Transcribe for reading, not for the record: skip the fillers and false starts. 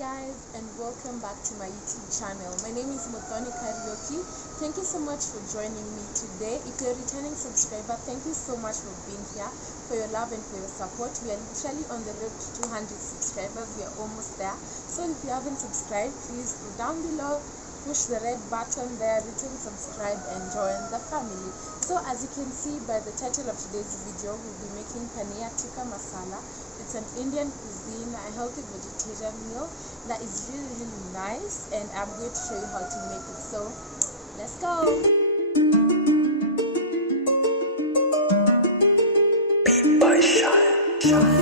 guys, and welcome back to my YouTube channel. My name is Motoni Karaoke. Thank you so much for joining me today. If you're a returning subscriber, thank you so much for being here, for your love and for your support. We are literally on the road to 200 subscribers. We are almost there. So if you haven't subscribed, please go down below, push the red button there written subscribe, and join the family. So as you can see by the title of today's video, we'll be making Paneer Tikka Masala. It's an Indian cuisine, a healthy vegetarian meal that is really nice, and I'm going to show you how to make it. So let's go. BeatbyShahed.